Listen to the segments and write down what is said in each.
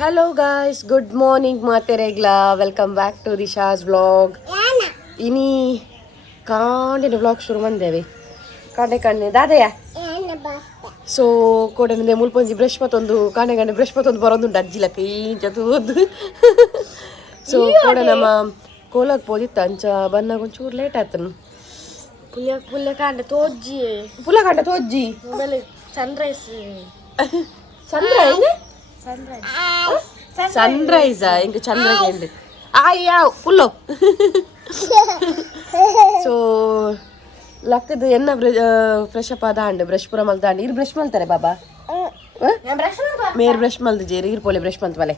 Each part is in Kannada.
ಹಲೋ ಗಾಯ್ಸ್, ಗುಡ್ ಮಾರ್ನಿಂಗ್ ಮಾತೆರೆಗ್ಲಾ. Welcome back to Disha's vlog. ಇನಿ ಕಾಂಡಿನ ವ್ಲಾಗ್ ಶುರು ಮಂದೇವೆ ಕಾಂಡೆ ದಾದಯ್ಯ. ಸೊ ಕೋಡನಿಂದ ಮುಲ್ಪೊಂಜಿ ಬ್ರಷ್ ಮತ್ತೊಂದು ಕಾಂಡೆ ಬ್ರಷ್ ಮತ್ತೊಂದು ಬರೋದುಂಟು ಅಜ್ಜಿಲಕ್ಕೆ ಈಜದು ಓದು. ಸೊ ಕೋಡ ನಮ್ಮ ಕೋಲಕ್ಕೆ ಪೋದಿತ್ತ ಅಂಚ ಬನ್ನಾಗ ಒಂಚೂರು ಲೇಟ್ ಆಯ್ತನು. ಪುಲ್ಲ ಕಾಂಡ ತೋಜ್ಜಿ ಆಮೇಲೆ ಸನ್ರೈಸ್ ಸನ್ರೈಸ್ ಹಿಂಗೆ ಚಂದ್ರಗೆ ಯಾವ ಪುಲ್ಲೋ. ಸೊ ಲಕ್ಕದು ಎನ್ನ ಫ್ರೆಶ್ ಅಪ್ ಆದಾಂಡು ಬ್ರಷ್ ಪೂರ ಮಲ್ದಾಂಡು ಇರು ಬ್ರಷ್ ಮಲ್ತಾರೆ ಬಾಬಾ ಮೇರ್ ಬ್ರಷ್ ಮಲ್ದು ಜೇರಿ ಇರು ಪೋಲೆ ಬ್ರಷ್ ಮಲ್ತ ಮಲೆ.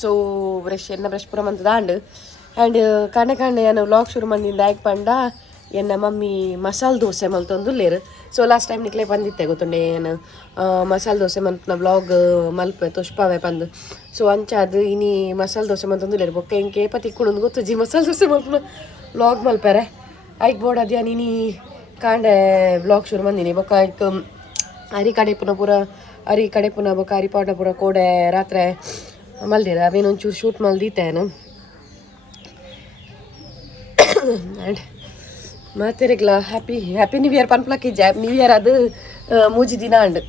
ಸೊ ಎನ್ನ ಬ್ರಷ್ ಪೂರ ಮಲ್ತದಾಂಡು ಆ್ಯಂಡ್ ಕಾಂಡೆ ಏನು ವ್ಲಾಗ್ ಶುರು ಮಂದಿಂದ ಆಯ್ಕೆ ಪಂಡ ಎನ್ನ mummy masala dosa ಮಲ್ತೊಂದುಲ್ಲೇರು. So last time ನಿಕ್ಲೆ ಬಂದಿತ್ತೆ ಗೊತ್ತುಂಡೆ ಏನು ಮಸಾಲೆ ದೋಸೆ ಮಲ್ಪನ ಬ್ಲಾಗ್ ಮಲ್ಪೆ ತುಷ್ಪಾವೆ ಬಂದು. ಸೊ ಅಂಚಾದು ಇನಿ ಮಸಾಲೆ ದೋಸೆ ಮಲ್ತೊಂದುಲ್ಲೇರು ಬೊಕ್ಕ ಹಿಂಗೆ ತಿಕ್ಕೊಂಡು ಗೊತ್ತಜ್ಜಿ ಮಸಾಲೆ ದೋಸೆ ಮಲ್ಪನ ವ್ಲಾಗ್ ಮಲ್ಪೆರೆ ಆಯ್ಕೆ ಬೋರ್ಡ್ ಅದ್ಯಾ ನೀನು ಕಾಂಡೆ ವ್ಲಾಗ್ ಶುರು ಮಂದಿನಿ ಬೊಕ್ಕ ಆಯ್ಕೆ ಅರಿ ಕಡೆ ಪುನಃ ಬೊಕ್ಕ ಅರಿ ಪಾಟ ಪೂರ ಕೋಡೆ ರಾತ್ರಿ ಮಲ್ದಿರ ಅವೇನೊಂಚೂರು ಶೂಟ್ ಮಲ್ದಿತ್ತೇನು. ಆ್ಯಂಡ್ ಮಾತೆರೆಗ್ಲ ಹ್ಯಾಪಿ ನ್ಯೂ ಇಯರ್ ಪನ್ಪ್ಲಕ್ಕೆ ನ್ಯೂ ಇಯರ್ ಅದು ಮೂಜಿ ದಿನ ಅಂಡು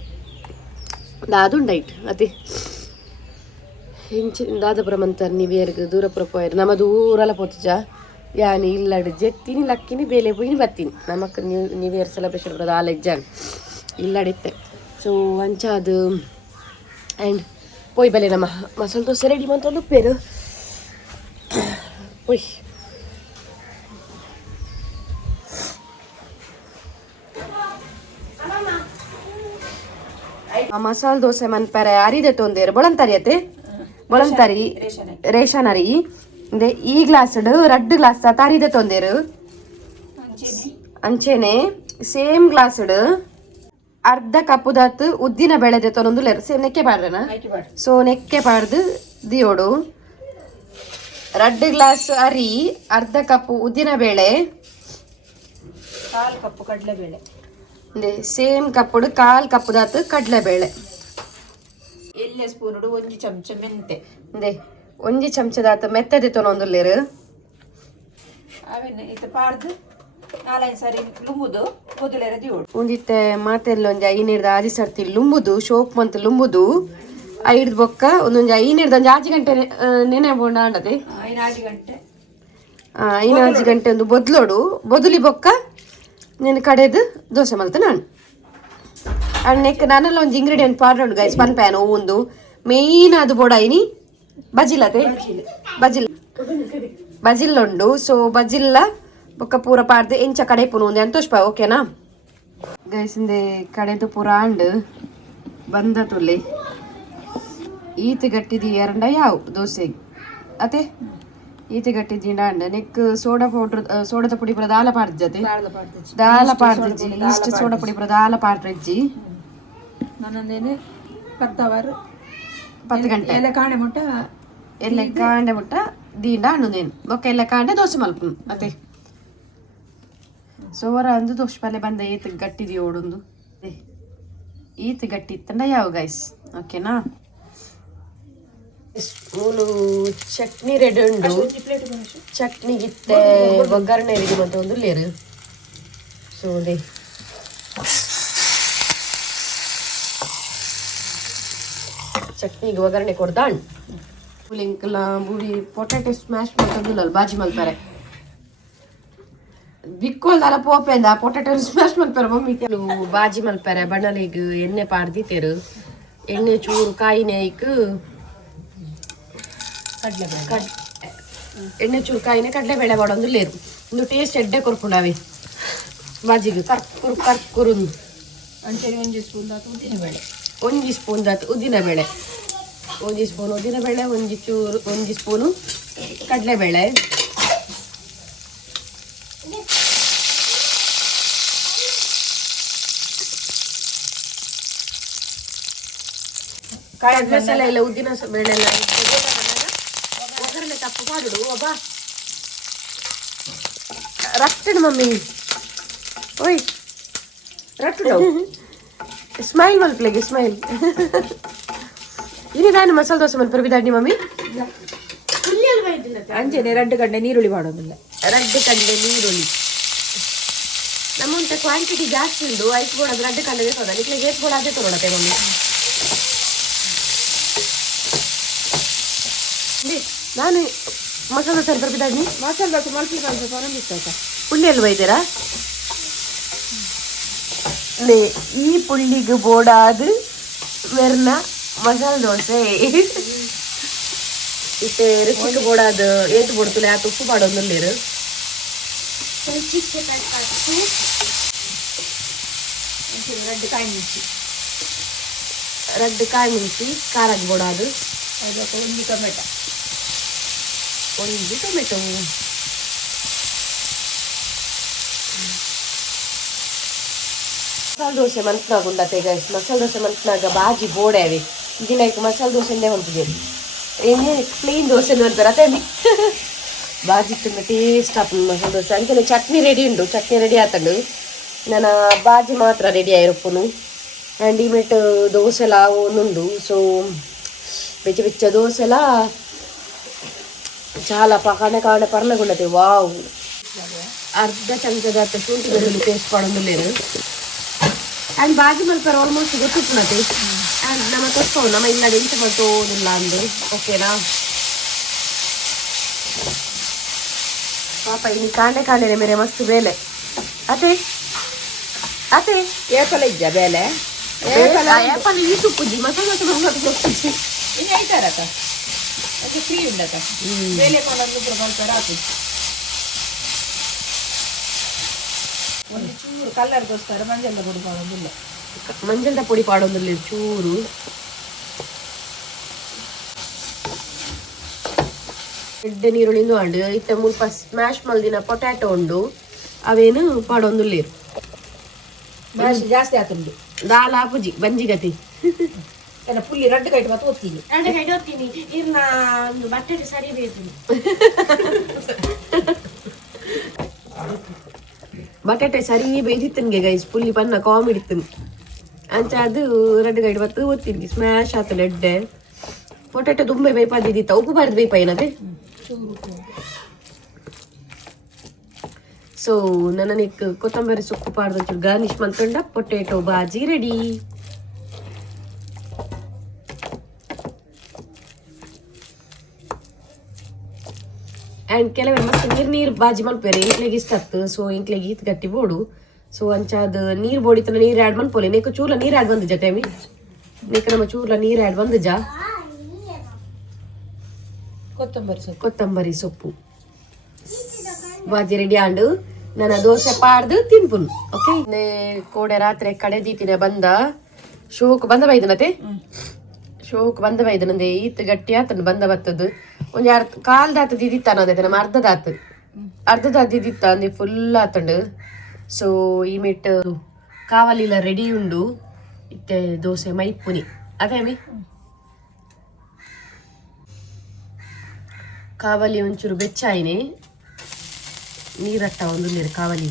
ದಾದುಂಡೈಟ್ ಅದೇ ಹಿಂಚಿ ದಾದಪುರ ಮಂತಾರೆ ನ್ಯೂ ಇಯರ್ಗೆ ದೂರಪುರ ಪೋಯರು ನಮ್ಮ ದೂರಲ್ಲ ಪೋತಿಜ ಯಾನಿ ಇಲ್ಲಡು ಜೆತ್ತೀನಿ ಲಕ್ಕಿನಿ ಬೇಲೆ ಪೋಯಿನಿ ಬರ್ತೀನಿ ನಮಕ್ ನ್ಯೂ ಇಯರ್ ಸೆಲೆಬ್ರೇಷನ್ ಬರೋದು ಆ ಲೆಜ್ಜಾನ್ ಇಲ್ಲಡಿತ್ತೆ. ಸೊ ಅಂಚ ಅದು ಆ್ಯಂಡ್ ಪೋಯ್ ಬಲೆ ನಮ್ಮ ಮಸಾಲೆ ದೋಸೆ ರೆಡಿ ಮಂತೊಂದು ಉಪ್ಪೇರು ಪೊಯ್ ಮಸಾಲೆ ದೋಸೆ ಮನ್ಪರೆ ಅರಿದೆ ತೊಂದೇರು ಬೊಳಂತರಿ ರೇಷನ್ ಅರಿ ಇಂದೆ ಈ ಗ್ಲಾಸ್ ರಡ್ಡು ಗ್ಲಾಸ್ ಅರಿದೆ ತೊಂದೇರು ಅಂಚೆನೆ ಸೇಮ್ ಗ್ಲಾಸ್ ಅರ್ಧ ಕಪ್ಪುದಾತ್ ಉದ್ದಿನ ಬೇಳೆದೆ ತೊಂದು ಸೇಮ್ ನೆಕ್ಕೆ ಪಾಡ್ರನ. ಸೊ ನೆಕ್ಕೆ ಪಾಡ್ದು ದಿಯೋಡು ರಡ್ಡು ಗ್ಲಾಸ್ ಅರಿ ಅರ್ಧ ಕಪ್ಪು ಉದ್ದಿನ ಬೇಳೆ ಕಾಲು ಕಪ್ಪು ಕಡಲೆಬೇಳೆ ಸೇಮ್ ಕಪ್ಪುಡು ಕಾಲ್ ಕಪ್ಪುದಾತು ಕಡಲೆಬೇಳೆ ಎಣ್ಣೆ ಸ್ಪೂನುಡು ಒಂಜಿ ಚಮಚ ಮೆಂತೆ ಒಂಜಿ ಚಮಚದಾತು ಮೆತ್ತದೆ ತೊನೊಂದುಲ್ಲೇರು ಅವೇನು ಇದು ಪಾಡ್ದು 4-5 ಸಾರಿ ಲುಂಬುದು ಮೊದಲೆರ ದಿಯೋಡು ಒಂದಿತ್ತೆ ಮಾತೆಲ್ಲ ಒಂಜಿ ಐನೇರ್ದ ಆಜಿ ಸರ್ತಿ ಲುಂಬುದು ಶೋಕ್ ಮಂತ್ ಲುಂಬುದು ಐಡ್ದು ಬೊಕ್ಕ ಒಂದೊಂಜಿ ಐನೇರ್ದ ಒಂಜಿ ಆಜಿ ಗಂಟೆ ನೆನೆ ಬೋಂಡ ಅಂಡದೆ 5 ಗಂಟೆ 5 ಗಂಟೆ ಒಂದು ಬೊದುಲಿ ಬೊಕ್ಕ ನೀನು ಕಡೆದು ದೋಸೆ ಮಲ್ತ ನಾನು ನೆಕ್ ನಾನೆಲ್ಲ ಒಂದು ಇಂಗ್ರೀಡಿಯೆಂಟ್ ಪಾಡ್ರ ಉಂಟು ಗೈಸ್ ಪನ್ ಪ್ಯಾನ್ ಒಂದು ಮೇಯ್ನ್ ಅದು ಬೋಡ ಐನಿ ಬಜಿಲ್ಲದೆ ಬಜಿಲ್ ಉಂಡು. ಸೊ ಬಜಿಲ್ಲ ಬೊಕ್ಕ ಪೂರ ಪಾಡ್ದು ಎಂಚ ಕಡೆ ಪುನು ಒಂದು ಎಂತೋಷ್ಪ ಓಕೆನಾ ಗೈಸ್ ಇಂದೆ ಕಡೆದು ಪೂರ ಅಂಡು ಬಂದ ತುಲೆ ಈತ ಗಟ್ಟಿದಿ ಎರಡ ಯಾವ ದೋಸೆ ಅತೆ ಈತ ಗಟ್ಟಿದ್ದಿ ಅಂಡ ನೆಕ್ ಸೋಡದ ಪುಡಿ ಪುರ ದಾಲ ಪಾಡ್ಜತೆ ದಾಲ ಪಾಡ್ದಜ್ಜಿ ಇಷ್ಟ ಸೋಡಾ ಪುಡಿ ಪುರ ದಾಲ ಪಾಡ್ರಜ್ಜಿ ನನ್ನದೇನೆ 10 ಗಂಟೆ ಎಲ್ಲ ಕಾಂಡೆ ಮುಟ್ಟ ದೀಂಡ ಹಣ್ಣುದೇನು ಬೊಕ್ಕ ಎಲ್ಲ ಕಾಂಡೆ ದೋಸೆ ಮಲ್ಪು ಅತೆ ಸೋರ ಅಂದು ದೋಷ ಪಲ್ಲೆ ಬಂದ ಈತ ಗಟ್ಟಿದಿ ಓಡೊಂದು ಈತ ಗಟ್ಟಿ ಇತ್ತಂಡ ಯಾವ ಗೈಸ್ ಓಕೆನಾ. ಸ್ಪೂನು ಚಟ್ನಿ ರೆಡಿ ಉಂಡು ಚಟ್ನಿಗಿತ್ತೆ ಒಗ್ಗರಣೆ ರೆಡಿ ಮತ್ತು ಒಂದು ಲೇರು. ಸೊ ಅದೇ ಚಟ್ನಿಗೆ ಒಗ್ಗರಣೆ ಕೊಡ್ದಾಣ್ ಪುಲಿಂಕಲ ಬುಡಿ ಪೊಟ್ಯಾಟೊ ಸ್ಮ್ಯಾಶ್ ಮಾಡ್ತಂದಿಲ್ಲ ಬಾಜಿ ಮಲ್ತಾರೆ ಬಿಕ್ಕೋಲ್ದಲ್ಲ ಪೋಪೆಂದ ಪೊಟ್ಯಾಟೊ ಸ್ಮ್ಯಾಶ್ ಮಲ್ಪಾರ ಮಮ್ಮಿ ಬಾಜಿ ಮಲ್ಪಾರೆ ಬಣ್ಣಲಿಗೆ ಎಣ್ಣೆ ಪಾಡ್ದಿತ್ತೇರು ಎಣ್ಣೆ ಚೂರು ಕಾಯಿನೆ ಐಕ್ ಎಣ್ಣೆ ಚೂರ್ಕಾಯಿನ ಕಡಲೆಬೇಳೆ ಮಾಡೋದು ಲೇರು ಒಂದು ಟೇಸ್ಟ್ ಎಡ್ಡೆ ಕೊರ್ಕೊಂಡಾವೆ ಬಾಜಿಗೆ ಕರ್ಕುರು ಅಂಚೆ ಒಂಜಿ ಸ್ಪೂನ್ ದಾತು ಉದ್ದಿನಬೇಳೆ ಒಂಜಿ ಸ್ಪೂನ್ ಉದ್ದಿನಬೇಳೆ ಒಂಜಿ ಸ್ಪೂನು ಕಡಲೆಬೇಳೆ ಕಡಲೆ ಎಲ್ಲ ಉದ್ದಿನ ಬೇಳೆ ಎಲ್ಲ ಒಗ್ಗರಣೆ ತಪ್ಪು ಮಾಡುಡು ಒಬ್ಬ ರಟ್ಟಣ ಮಮ್ಮಿ ಓಯ್ ರಟ್ಟು smile ಮಲ್ಪ್ಲೆಗೆ smile ಇನ್ನಿದಾನು masala dosa ಮಲ್ಪರು ಬಿದ್ದಾಡಿ mummy ಅಂಜನೆ 2 ಗಂಟೆ ನೀರುಳ್ಳಿ ಮಾಡೋದಿಲ್ಲ. 2 ಕಂಡೆ ನೀರುಳ್ಳಿ ನಮ್ಮಂತ ಕ್ವಾಂಟಿಟಿ ಜಾಸ್ತಿ ಉಂಟು ಐಸ್ ಬೋರ್ಡ್ 2 ಕಂಡೆ ಬೇಕದ ನಿಕ್ಲೆ ಗೇಟ್ ಬೋರ್ಡ್ ಅದೇ ತಗೊಳತ್ತೆ ಮಮ್ಮಿ. ನಾನು ಮಸಾಲೆ ದೋಸೆ ಮಲ್ಪರು ಬಿದ್ದಾಡಿ ಮಸಾಲೆ ದೋಸೆ ಮಲ್ಪಿ ಸ್ವಲ್ಪ ಆಯ್ತಾ ಪುಳ್ಳಿ ಎಲ್ಲಿ ಬೈತೀರಾ ಈ ಪುಳ್ಳಿಗೆ ಬೋಡಾದು ಮೆರ್ನ ಮಸಾಲೆ ದೋಸೆ ಇತ್ತೆ ರುಚಿಗೆ ಬೋಡಾದು ಏತು ಬೋಡ್ತಲೆ ಆತ ಉಪ್ಪು ಮಾಡೋದಿಲ್ಲೇರು ರೆಡ್ ಕಾಯಿ ಮಿರ್ಚಿ 2 ಕಾಯಿ ಮಿರ್ಚಿ ಖಾರಕ್ಕೆ ಬೋಡಾದು ಅದಕ್ಕೆ 1 tomato 1 tomato masala dosa ಮನ್ಸ್ನಾಗ ಉಂಡತೆ guys. Masala dosa ಮನ್ಸ್ನಾಗ ಬಾಜಿ ಬೋಡೇವೆ ಈಗಿನ ಮಸಾಲೆ ದೋಸೆನೇ ಹೊಂದಿದ್ದೇವೆ ಏನೇ ಪ್ಲೇನ್ ದೋಸೆ ಅಂತಾರೆ ಅದೇ ಬಾಜಿ ತುಂಬ ಟೇಸ್ಟ್ ಆಪುಂಡು ಮಸಾಲೆ ದೋಸೆ ಅಂಚನೆ ಚಟ್ನಿ ರೆಡಿ ಉಂಡು. ಚಟ್ನಿ ರೆಡಿ ಆತಂಡು ನನ್ನ ಬಾಜಿ ಮಾತ್ರ ರೆಡಿ ಆಯಿರಪ್ಪನು ಆ್ಯಂಡ್ ಇಮೇಟ್ ದೋಸೆಲ ಒಂದುಂಡು. ಸೊ ಬೆಚ್ಚ ಬೆಚ್ಚ ದೋಸೆಲ ಚಾಲ ಕಾಣೆ ಕಾಣೆ ಪರ್ಲಗುಂಡತೆ ವಾವ್. ಅರ್ಧ ಚಮಚದ ಶುಂಠಿ ಬೆಳ್ಳುಳ್ಳಿ ಪೇಸ್ಟ್ ಮಾಡೋದಿಲ್ಲೇನು ಆ್ಯಂಡ್ ಬಾಜಿ ಮಲ್ಪರ ಆಲ್ಮೋಸ್ಟ್ ಗೊತ್ತಿಪ್ಪುನತೆ ಆ್ಯಂಡ್ ನಮ್ಮ ತೊಸ್ಕೋ ನಮ್ಮ ಇಲ್ಲ ಎಂತ ಮಾಡ್ತೋದಿಲ್ಲ ಅಂದು ಓಕೆನಾ ಪಾಪ ಇನ್ನು ಕಾಂಡೆ ಕಾಂಡೆನೆ ಮೇರೆ ಮಸ್ತ್ ಬೇಲೆ ಅದೇ ಅದೇ ಏಪಲ ಇದ್ದ ಬೇಲೆ ಏಪಲ್ ಈ ತುಪ್ಪುಜಿ ಮಸಾಲೆ ದೋಸೆ ಇನ್ನು ಐತಾರಕ್ಕ ಅದು ಫ್ರೀ ಉಂಡಕ್ಕ ಬೇಲೆ ಕೊಂಡೊಂದು ಮಾಡ್ತಾರೆ ಹಾಕಿ ಒಂದು ಚೂರು ಕಲ್ಲರ್ಗೋಸ್ಕರ ಮಂಜಲ್ದ ಪುಡಿ ಮಾಡೋದಿಲ್ಲ. ಮಂಜಲ್ದ ಪುಡಿ ಪಾಡೋದಿಲ್ಲ ಚೂರು ಎಡ್ಡೆ ನೀರುಳ್ಳಿಂದು ಅಂಡು ಇತ್ತ ಮುಲ್ಪ ಸ್ಮ್ಯಾಶ್ ಮಲ್ದಿನ ಪೊಟ್ಯಾಟೊ ಉಂಡು ಅವೇನು ಪಾಡೊಂದುಲ್ಲೇರು ಮ್ಯಾಶ್ ಜಾಸ್ತಿ ಆತುಂಡು ದಾಲ್ ಆಪುಜಿ ಬಂಜಿ ಗತಿ ಪುಲ್ಲಿ 2 ಕೈಟ್ ಮತ್ತೆ ಓದ್ತೀನಿ ಇರ್ನ ಒಂದು ಬಟ್ಟೆ ಸರಿ ಬೇಕು ಬಟಾಟೆ ಸರಿ ಬೇಯ್ದಿತ್ತನ್ಗೆ ಗೈಸ್ ಪುಲ್ಲಿ ಪನ್ನ ಕಾಮಿಡಿತ್ತನು ಅಂಚ ಅದು 2 ಗೈಡ್ ಬತ್ತು ಓದ್ತೀನಿ ಸ್ಮ್ಯಾಶ್ ಆತಲ್ಲ ಎಡ್ಡೆ ಪೊಟ್ಯಾಟೊ ತುಂಬ ಬೇಯ್ಪಾದಿದ್ದಿತ್ತ ಉಪ್ಪು ಬಾರ್ದು ಬೇಯ್ಪ ಏನದೆ. ಸೊ ನನ್ನ ಕೊತ್ತಂಬರಿ ಸೊಪ್ಪು ಪಾಡ್ದು ಗಾರ್ನಿಶ್ ಮಾಡ್ಕೊಂಡ ಪೊಟ್ಯಾಟೊ ಬಾಜಿ ರೆಡಿ. ಆ್ಯಂಡ್ ಕೆಲವೇ ಮತ್ತೆ ನೀರು ಬಾಜಿ ಮಲ್ಪೇರೆ ಇಂಕ್ಲೆಗೆ ಇಷ್ಟ ಆಗ್ತು. ಸೊ ಇಂಕ್ಲೆಗೆ ಈತ್ ಗಟ್ಟಿ ಬೋಡು ಸೊ ಅಂಚಾದ ನೀರು ಬೋಡಿತನ ನೀರು ಆ್ಯಡ್ ಮಲ್ಪೋಲೆ ನೆಕ್ ಚೂರ್ಲ ನೀರು ಆ್ಯಡ್ ಬಂದು ಟೈಮಿ ನೆಕ್ ನಮ್ಮ ಚೂರ್ಲ ನೀರು ಆ್ಯಡ್ ಬಂದು ಕೊತ್ತಂಬರಿ ಸೊಪ್ಪು ಬಾಜಿ ರೆಡಿ ಆಂಡು ನನ್ನ ದೋಸೆ ಪಾಡ್ದು ತಿನ್ಪುನು ಓಕೆ. ಕೋಡೆ ರಾತ್ರಿ ಕಡೆದೀತಿನ ಬಂದ ಶೋಕ್ ಬಂದ ಬೈದನತೆ ಶೋಕ್ ಬಂದ ಬೈದನಂದೆ ಈತ್ ಗಟ್ಟಿ ಆತನ ಬಂದ ಬತ್ತದು ಒಂದು ಕಾಲ್ದ ಆತದ ಇದಿತ್ತ ಅನ್ನೋದೈತೆ ನಮ್ಮ ಅರ್ಧದ ಇದಿತ್ತ ಅಂದೆ ಫುಲ್ ಆತಂಡು. ಸೊ ಈ ಮಿಟ್ ಕಾವಲಿಲ್ಲ ರೆಡಿ ಉಂಡು ಇತ್ತೆ ದೋಸೆ ಮೈಪುನಿ ಅದೇ ಮಿ ಕಾವಲಿ ಒಂಚೂರು ಬೆಚ್ಚಾಯಿನಿ ನೀರಟ್ಟ ಒಂದು ನೀರು ಕಾವಲಿ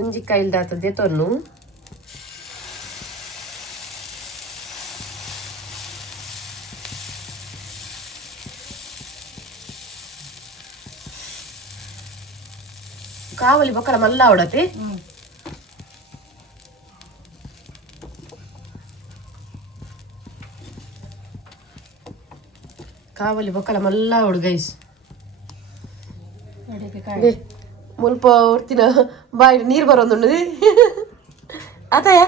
ಒಂಜಿ ಕೈಲ್ದಾತದೆ ತೊನ್ನು ಕಾವಲಿ ಬೊಕ್ಕಲ ಮಲ್ಲ ಉಡತೆ ಕಾವಲಿ ಬೊಕ್ಕಲ ಮಲ್ಲ ಉಡು ಗೈಸ್ ಮುಲ್ಪ ಹೊರ್ತಿನ ಬಾಯಿ ನೀರು ಬರೋದು ಆತಯ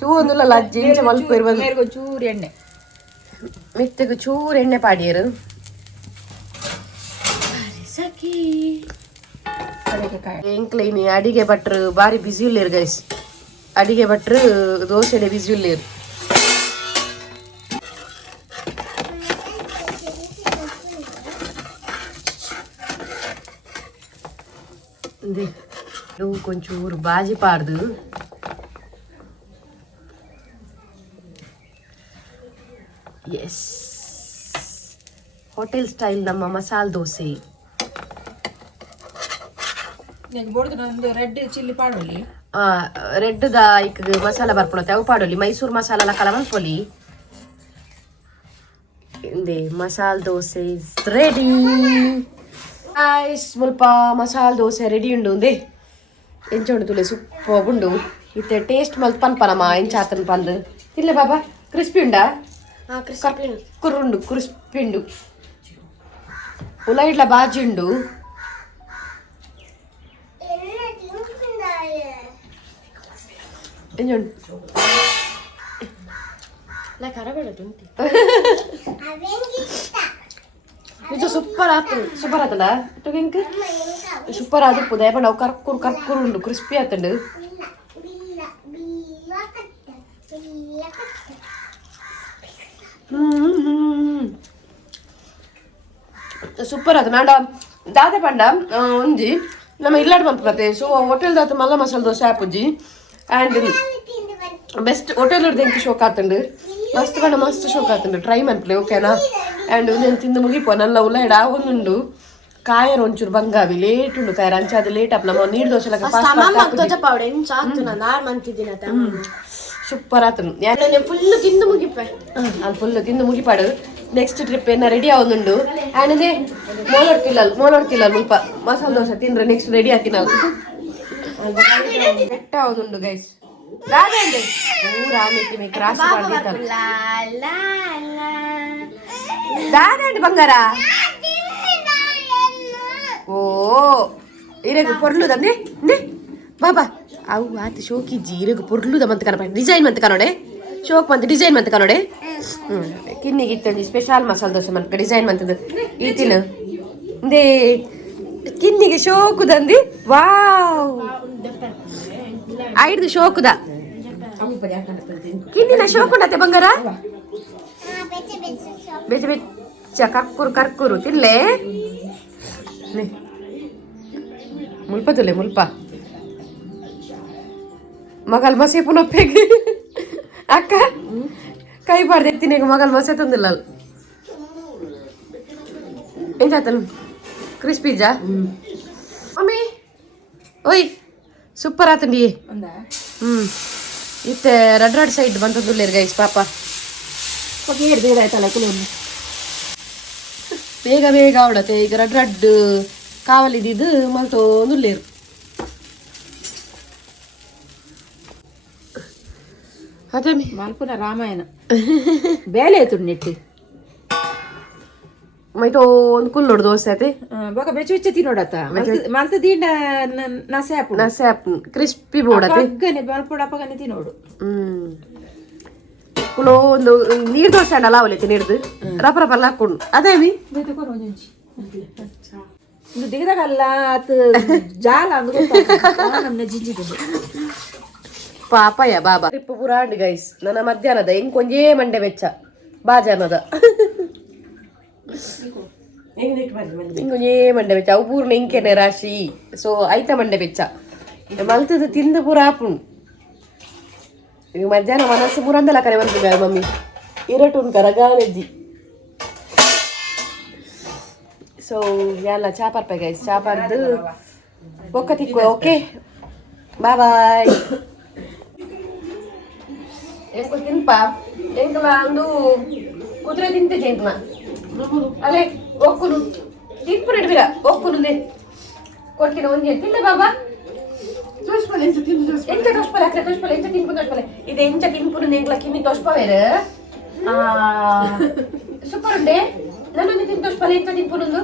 ಚೂ ಒಂದಿಲ್ಲ ಅಜ್ಜಿ ಇಂಚ ಮಲ್ಪ ಇರ್ಬೋದು ಚೂರು ಎಣ್ಣೆ ಮೆತ್ತಗೆ ಚೂರು ಎಣ್ಣೆ ಪಾಡಿಯರು ಸಖಿ ಎಂಕ್ಲೈನಿ ಅಡಿಗೆ ಭಟ್ರು ಬಾರಿ ಬಿಸಿ ಇಲ್ಲೇರು ಗೈಸ್ ಅಡಿಗೆ ಭಟ್ರು ದೋಸೆಡೆ ಬಿಸಿ ಇಲ್ಲೇರು కొంచెం బాజీ పారదు ఎస్ ಹೋಟೆಲ್ ಸ್ಟೈಲ್ ನಮ್ಮ ಮಸಾಲೆ ದೋಸೆ ನೆಗ್ ಬೋರ್ಡ್ ಒಂದು ರೆಡ್ ಚಿಲ್ಲಿ ಪಾಡೋಲಿ ರೆಡ್ ದ ಇಕ್ ಮಸಾಲ ಬರ್ಪುಳತೆ ಅವು ಪಾಡೋಲಿ ಮೈಸೂರು ಮಸಾಲ ಕಲ ಮಲ್ಪೊಲಿ ಇಂದೆ masala dosa is ready guys ಮುಲ್ಪ ಮಸಾಲ ದೋಸೆ ರೆಡಿ ಉಂಡು ಉಂದೆ ಎಂಚ ತುಲೆ ಸೂಪರ್ ಉಂಡು ಇತ್ತೆ ಟೇಸ್ಟ್ ಮಲ್ತ್ ಪನ್ಪನಮ್ಮ ಎಂಚ ಆತನ ಪಂದ್ ತಿನ್ಲೆ ಬಾಬಾ ಕ್ರಿಸ್ಪಿ ಉಂಡಾ ಕುರುಂಡು ಕ್ರಿಸ್ಪಿ ಉಂಡು ಉಲ ಇಡ್ಲ ಬಾಜಿ ಉಂಡು ನಿಜ ಸೂಪರ್ ಆತಲ್ಲ ಸೂಪರ್ ಆದಿರ್ಬೋದು ಯಾಕಂದ್ರೆ ನಾವು ಕರ್ಕೂರು ಉಂಡು ಕ್ರಿಸ್ಪಿ ಆತಂಡು ಸೂಪರ್ ಆತ ನಾಡ ದಾದೆ ಪಂಡ ಒಂಜಿ ನಮ್ಮ ಇಲ್ಲಾಡ್ ಬಂಪುರತೆ ಸೊ ಹೋಟೆಲ್ ದಾತ ಮಲ್ಲ ಮಸಾಲ ದೋಸೆ ಆಪುಜಿ ಆ್ಯಂಡ್ ಬೆಸ್ಟ್ ಹೋಟೆಲ್ ಎಂಕ್ ಶೋಕ್ ಆತಂಡು ಮಸ್ತ್ ಪಂಡ ಮಸ್ತ್ ಶೋಕ್ ಆತಂಡು ಟ್ರೈ ಮನ್ಪ್ಲೆ ಓಕೆನಾ ಆ್ಯಂಡ್ నేను ತಿಂದು ಮುಗಿಪೋ ನಲ್ಲ ಉಲ್ಲಾಡ ಆವೊಂದುಂಡು ಕಾಯರ್ ಒಂಚೂರು ಬಂಗಾವಿ ಲೇಟ್ ಉಂಡು ಕಾಯರ್ ಅಂಚಾದ ಲೇಟ್ ಅಪ್ ನಮ್ಮ ನೀರು ದೋಸೆ ಸೂಪರ್ ಆತನು ಫುಲ್ ತಿಂದು ಮುಗಿಪೆ ಅದು ಫುಲ್ ತಿಂದು ಮುಗಿಪಾಡು ನೆಕ್ಸ್ಟ್ ಟ್ರಿಪ್ ಏನ ರೆಡಿ ಆವೊಂದುಂಡು ಆ್ಯಂಡ್ ಅದೇ ಮೋಲೋಡ್ತಿಲ್ಲ ಮುಲ್ಪ ಮಸಾಲ ದೋಸೆ ತಿಂದ್ರೆ ನೆಕ್ಸ್ಟ್ ರೆಡಿ ಆತಿನಲ್ಲ ಬೆಟ್ಟ ಆವೊಂದುಂಡು ಗೈಸ್ ರಾಜಂಡೆ ರಾಮೇತಿ ಕ್ರಾಸ್ ಮಾಡ್ದಿತ್ತಲ್ಲ ದಾದಂಡಿ ಬಂಗಾರ ಓ ಇರಗು ಪೊರ್ಲುದಂದೆ ಬಾಬಾ ಅವು ಆತ ಶೋಕಿಜ್ಜಿ ಇರಗು ಪೊರ್ಲುದ ಮಂತ್ ಕನಪ ಡಿಸೈನ್ ಮಂತ್ ಕನೋಡೆ ಶೋಕ್ ಮಂತ್ ಡಿಸೈನ್ ಮಂತ್ ಕನೋಡೆ ಕಿನ್ನಿಗೆ ಇತ್ತಂಡಿ ಸ್ಪೆಷಲ್ ಮಸಾಲ ದೋಸೆ ಮಂತ್ ಡಿಸೈನ್ ಮಂತದ ಈತಿನ ಇಂದೇ ಕಿನ್ನಿಗೆ ಶೋಕುದಂದಿ ವಾವ್ ಐಡ್ದು ಶೋಕುದ ಕಿನ್ನಿನ ಶೋಕುಂಡತೆ ಬಂಗಾರ ಬೆಚ್ಚ ಬೆಚ್ಚ ಕರ್ಕೂರು ತಿನ್ಲೆ ಮುಲ್ಪ ತುಲೆ ಮುಲ್ಪ ಮಗಲ್ ಮಸೆ ಪುನಪ್ಪೆಗೆ ಅಕ್ಕ ಕೈ ಬಾರ್ದು ಎತ್ತೀನಿ ಮಗಲ್ ಮಸೆ ತಂದಿಲ್ಲ ಎಂತಾತನು ಕ್ರಿಸ್ಪಿಜಾ ಮಮ್ಮಿ ಓಯ್ ಸೂಪರ್ ಆತಂಡಿ ಇತ್ತೆ ರೆಡ್ ಸೈಡ್ ಬಂತಂದುಲ್ಲೇರು ಗೈಸ್ ಪಾಪ ಬೇಗ ಆಯ್ತಲ್ಲ ಬೇಗ ಬೇಗ ಅವಡತೆ ಈಗ ರೆಡ್ ಕಾವಲಿದ್ದು ಮಲ್ತೊಂದುಲ್ಲೇರು ಅದೇ ಮಲ್ಪುನ ರಾಮಾಯಣ ಬೇಲೆ ಆಯ್ತು ನೆಟ್ಟಿ ಮೈತೋ ಒಂದು ಕುಲ್ ನೋಡು ದೋಸೆ ಐತೆ ಬಾಗ ಬೆಚ್ಚ ಬೆಚ್ಚ ತಿನ್ನೋಡತ್ತ ಮಲ್ತ ದೀಂಡ ನಸೆ ಆಪು ಕ್ರಿಸ್ಪಿ ಬೋಡತ್ತೆ ಅಗ್ಗನೆ ಮಲ್ಪೊಡಪ್ಪಗನೆ ತಿನ್ನೋಡು ಕುಲೋ ಒಂದು ನೀರು ದೋಸೆ ಅಲ್ಲ ಅವಲೈತೆ ನೀರ್ದು ರಪ ರಪ ಎಲ್ಲ ಹಾಕೊಂಡು ಅದೇವಿ ಇದು ದಿಗದಾಗಲ್ಲ ಅತ್ ಜಾಲ ನಮ್ನ ಜಿಂಜಿದ ಪಾಪಯ್ಯ ಬಾಬಾ ಟ್ರಿಪ್ ಪುರಾಂಡ್ ಗೈಸ್ ನನ್ನ ಮಧ್ಯಾಹ್ನದ ಹೆಂಗ್ ಕೊಂಜೇ ಮಂಡೆ ಬೆಚ್ಚ ಬಾಜಾನದ ಹಿಂಗೊಂಜೇ ಮಂಡೆ ಬೆಚ್ಚ ಅವು ಪೂರ್ಣ ಇಂಕೆನೆ ರಾಶಿ ಸೊ ಐತ ಮಂಡೆ ಬೆಚ್ಚ ಮಲ್ತದ ತಿಂದು ಪೂರ ಆಪುಂಡು ಈಗ ಮಧ್ಯಾಹ್ನ ಮನಸ್ಸು ಪೂರಂದಲ್ಲ ಕರೆ ಬಂದಿದ್ದ ಮಮ್ಮಿ ಇರಟು ಉಂಟು ರಗಾಲೆಜ್ಜಿ ಸೊ ಎಲ್ಲ ಚಾಪರ್ಪೆ ಗೈಸ್ ಚಾಪರ್ದು ಒಕ್ಕ ತಿಕ್ಕೋ ಓಕೆ ಬಾಯ್ ಬಾಯ್ ಎಂಕು ತಿನ್ಪ ಎಂಕಲ ಒಂದು ಕುದುರೆ ತಿಂತಿದ್ದೆ ಎಂಕನ ಅಲ್ಲೇ ಒಕ್ಕುನು ತಿನ್ಪು ಇಡ್ಬಿರ ಒಕ್ಕುನುಂದೆ ಕೊಟ್ಟಿನ ಒಂದೇ ತಿಂದೆ ಬಾಬಾ ಎಂತ ತೋಷ್ಪಲೆ ಅಕ್ಕ ತೋಷ್ಪಲೆ ಎಂತ ತಿನ್ಪು ತೋಷ್ಪಲೆ ಇದು ಎಂಚ ತಿನ್ಪು ಎಂಕ್ಲ ಕಿನ್ನಿ ತೋಷ್ಪವೇರು ಸೂಪರ್ ಉಂಡೆ ನನ್ನೊಂದು ತಿನ್ ತೋಷ್ಪಲೆ ಎಂತ ತಿನ್ಪುನೊಂದು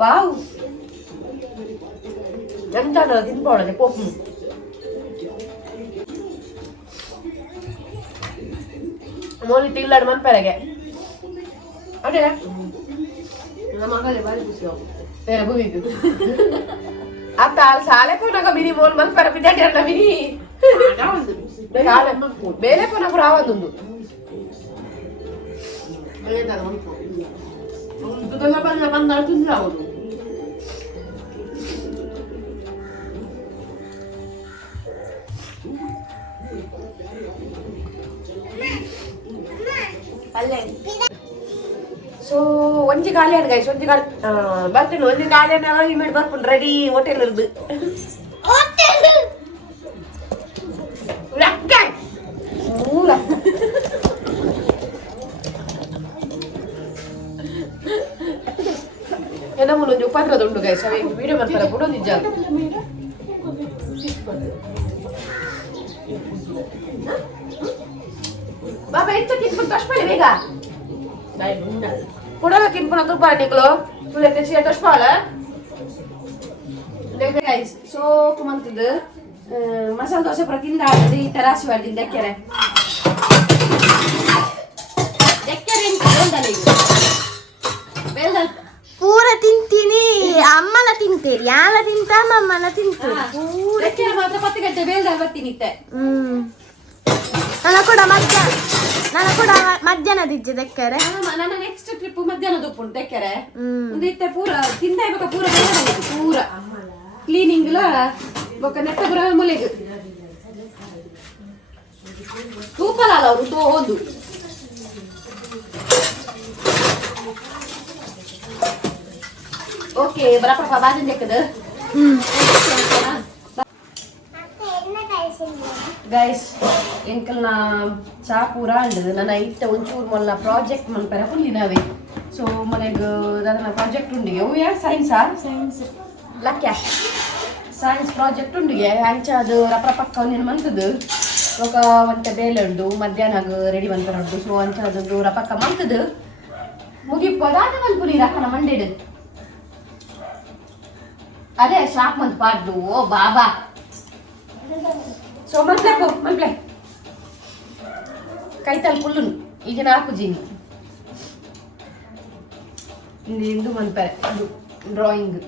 ವಾವ್ ಎಂತ ತಿನ್ಪೋಳದೆ ಪೋಪು ಮೋಲಿ ತಿಲ್ಲಾಡು ಮನ್ಪೆರೆಗೆ ಅದೇ ನಮ್ಮ ಮಗಲೇ ಬಾರಿ ಖುಷಿ ಬುಗಿದ್ದು ಅತ್ತ ಸಾಲೆ ಪೋನಾಗ ಮಿನಿ ಮೋಲ್ ಮನ್ಪೆರ ಬಿದ್ದಾಡಿ ಅಣ್ಣ ಮಿನಿ ಬೇರೆ ಪೋನಾಗ ರಾವದೊಂದು ಬಂದ ತಿಂದ್ರೆ ಹೌದು ಸೊ ಒಂಜಿ ಖಾಲಿ ಆಡ್ ಗೈಸ್ ಒಂಜಿ ಖಾಲಿ ಬರ್ತೀನಿ ಒಂಜಿ ಖಾಲಿ ಇಮೇಡ್ ಬರ್ಕೊಂಡು ರೆಡಿ ಹೋಟೆಲ್ ಇರ್ದು ಏನೋ ಒಂದು ಉಪದ್ರದ ಉಂಟು ಗೈಸ್ ಅವ ವಿಡಿಯೋ ಮಾಡ್ತಾರೆ ಬಿಡೋ ನಿಜ ಬಾಬಾ ಹೆಚ್ಚು ಕಿತ್ಬಿಟ್ಟು ತೋರಿಸ್ಬೇಡಿ ಬೇಗ ಕೊಡೋಲ್ಲ ಕಿತ್ಬಿಟ್ಟು ತುಪ್ಪ ನಿಕ್ಳು ತುಳಿಯ ತೋರಿಸ್ಬಾಳ ಗೈಸ್ ಸೊ ಕುಮಂತದ್ದು ಮಸಾಲೆ ದೋಸೆ ಪುರ ತಿಂದ ಆಡದು ಈ ತರ ರಾಶಿ ಮಾಡಿದ್ದೀನಿ ದೆಕ್ಕೆರೆ ಪೂರ ತಿಂತೀನಿ ಅಮ್ಮನ ತಿಂತೀರಿ ಯಾಲ ತಿಂತ ಅಮ್ಮನ ತಿಂತೀರಿ ಮಾತ್ರ 10 ಗಂಟೆ ಬೇಲ್ದಲ್ಲಿ ಬರ್ತೀನಿ ನನ್ನ ಕೂಡ ಮಧ್ಯಾಹ್ನದಿಜ್ಜೆ ದೆಕ್ಕರೆ ನನ್ನ ನೆಕ್ಸ್ಟ್ ಟ್ರಿಪ್ ಮಧ್ಯಾಹ್ನದ ಉಪ್ಪುಂಟು ದೆಕ್ಕರೆ ಒಂದು ಇತ್ತೆ ಪೂರ ತಿಂದ ಇವಾಗ ಪೂರ ಪೂರ ಕ್ಲೀನಿಂಗ್ ಬೊಕ್ಕ ನೆಟ್ಟ ಪೂರ ಮೂಲೆಗೆ ತೂಕಲ್ಲ ಅವರು ಒಂದು ಓಕೆ ಬರಪ್ಪ ಬಾಜಿನ ದೆಕ್ಕದ ಗೈಸ್ ಎಂಕಲ್ನ ಚಾ ಪೂರ ಅಂಡದು ನನ್ನ ಇತ್ತ ಒಂಚೂರು ಮೊಲ್ಲ ಪ್ರಾಜೆಕ್ಟ್ ಮನ್ಪರ ಹುಲ್ಲಿನವೆ ಸೊ ಮನೆಗೆ ಅದನ್ನ ಪ್ರಾಜೆಕ್ಟ್ ಉಂಡಿಗೆ ಅವು ಯಾರು ಸೈನ್ಸಾ ಸೈನ್ಸ್ ಲಕ್ಯ ಸೈನ್ಸ್ ಪ್ರಾಜೆಕ್ಟ್ ಉಂಡಿಗೆ ಅಂಚ ಅದು ರಪ್ರ ಪಕ್ಕ ನೀನು ಮಂತದ್ದು ఒక వంట ಬೇಲುಂಡು ಮಧ್ಯಾಹ್ನ ರೆಡಿ ಮಂತರದ್ದು ಸೊ ಅಂಚ ಅದು ದೂರ ಪಕ್ಕ ಮಂತದ್ದು ಮುಗಿಪ್ಪದಾದ ಮನ್ಪುರಿ ರಕ್ಕನ ಮಂಡೇಡು ಅದೇ ಶಾಪ್ ಮಂತ್ ಪಾಡ್ದು ಓ ಬಾಬಾ ಸೊ ಮಂಪ್ಲೆ ಕೈತಲ್ ಫುಲ್ಲು ಈಗ ನಾಲ್ಕು ಜೀನಿ ಇಂದು ಮನ್ಪರೆ ಅದು ಡ್ರಾಯಿಂಗ್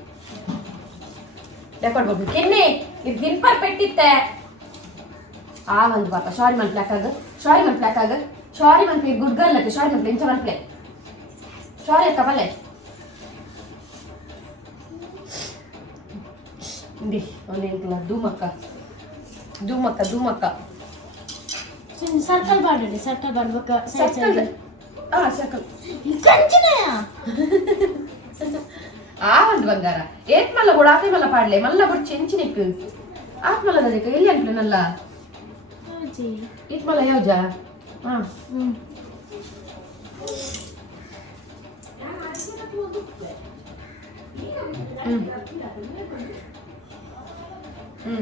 ರೆಕಾರ್ಡ್ ಬರ್ಬೇಕು ಕೆನ್ನೆ ಇದು ದಿನ್ಪರ್ ಪೆಟ್ಟಿತ್ತೆ ಆ ಒಂದು ಪಾಪ ಸಾರಿ ಮನ್ಪ್ಲಾಕಾಗ ಸಾರಿ ಗುಡ್ ಗರ್ಲ್ ಅಕ್ಕೆ ಸಾರಿ ಮನ್ಪ್ಲೆ ಇಂಚ ಮನ್ಪ್ಲೆ ಸಾರಿ ಅಕ್ಕ ಬಲ್ಲೆ ಇಂದಿ ಒಂದೇಂಕಲ ಧೂಮಕ್ಕ ಸರ್ಕಲ್ ಮಾಡ್ಬೇಕು ಸರ್ಕಲ್ ಸರ್ಕಲ್ ಆ ಒಂದು ಬಂಗಾರ ಏತ್ ಮಲ್ಲ ಕೂಡ ಆತೆ ಮಲ್ಲ ಪಾಡ್ಲೆ ಮಲ್ಲ ಬಡ್ ಚೆಂಚಿನಿಕ್ ಆತ್ ಮಲ್ಲ ದಕ್ಕೆ ಎಲ್ಲಿ ಅಂಟ್ಲೆ ನಲ್ಲ ಇತ್ ಮಲ್ಲ ಯಾವ್ಜಾ ಹಾ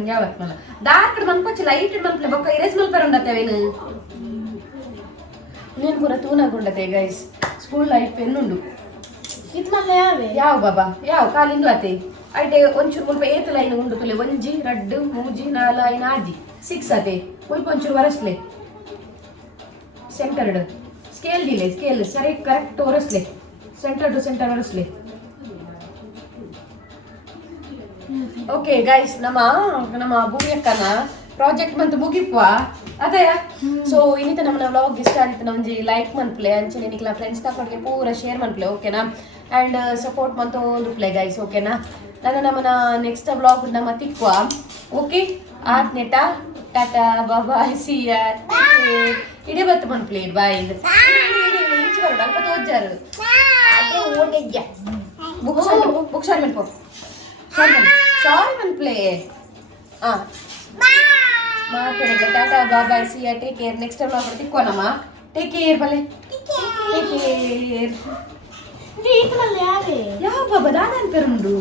ಯಾವತ್ ಮಲ್ಲ ಡಾರ್ಕ್ ಮನ್ಪಚ್ಚಿ ಲೈಟ್ ಮನ್ಪಲೆ ಬೊಕ್ಕ ಇರೇಸ್ ಮಲ್ಪರ ಉಂಡತ್ತೇವೇನು నేను ಪೂರ ತೂನಗುಂಡತೆ ಗೈಸ್ ಸ್ಕೂಲ್ ಲೈಫ್ ಪೆನ್ನುಂಡು ಇದ್ಮಲ್ಲ ಯಾವ ಬಾಬಾ ಯಾವ ಕಾಲಿಂದು ಅತೆ ಐಟೆ ಒಂಚೂರು ಮುಲ್ಪ ಏತು ಲೈನ್ ಉಂಡು ತುಲೆ ಒಂಜಿ ರಡ್ಡು ಮೂಜಿ ನಾಲ್ ಐನ ಆಜಿ 6 ಅತೆ ಮುಲ್ಪ ಒಂಚೂರು ವರಸ್ಲೆ ಸೆಂಟರ್ಡ್ ಸ್ಕೇಲ್ ದಿಲೆ ಸ್ಕೇಲ್ ಸರಿ ಕರೆಕ್ಟ್ ಒರೆಸ್ಲೆ ಸೆಂಟರ್ ಟು ಸೆಂಟರ್ ಒರೆಸ್ಲೆ ಓಕೆ ಗೈಸ್ ನಮ್ಮ ಭೂಮಿ ಅಕ್ಕನ ಪ್ರಾಜೆಕ್ಟ್ ಮಂತ್ ಮುಗಿಪ್ವಾ ಅದೇ ಸೊ ಇನ್ನಿತ ನಮ್ಮನ್ನ ವ್ಲಾಗ್ ಇಷ್ಟ ಆಗಿತ್ತು ಒಂಜಿ ಲೈಕ್ ಮನ್ಪ್ಲೆ ಅಂಚನೆ ನಿಕ್ಲ ಫ್ರೆಂಡ್ಸ್ ತಕೊಂಡ್ಗೆ ಪೂರ ಶೇರ್ ಮನ್ಪ್ಲೆ ಓಕೆನಾ ಅಂಡ್ ಸಪೋರ್ಟ್ ಮಂತ್ ಓದುಪ್ಲೆ ಗೈಸ್ ಓಕೆನಾ ನಮ್ಮನ್ನ ನೆಕ್ಸ್ಟ್ ವ್ಲಾಗ್ ನಮ್ಮ ತಿಕ್ವಾ ಓಕೆ ಆತ್ ನೆಟ ಟಾಟಾ ಬಾಯ್ ಸಿ ಯಾ ಇಡೀ ಬತ್ತು ಮನ್ಪ್ಲೆ ಬಾಯ್ ಇಂಚು ಬರೋಡು ಅಲ್ಪ ತೋಜಾರು ಅದೇ ಓಡೆಗ್ಯ ಬುಕ್ ಸಾರಿ ಮನ್ಪೋ ಸಾರಿ ಮನ್ಪ್ಲೆ ಮಾಡ್ತೇನೆ ಟಾಟಾ ಬಾಯ್ ಸಿ ಯಾ ಟೇಕ್ ಕೇರ್ ನೆಕ್ಸ್ಟ್ ಟೈಮ್ ನಾವು ತಿಕ್ಕೋಣಮ್ಮ ಟೇಕ್ ಕೇರ್ ಬಲೆ ಟೇಕ್ ಕೇರ್ ಯಾವ ಬಾಬಾ ದಾದ ಅನ್ಪೇರುಂಡು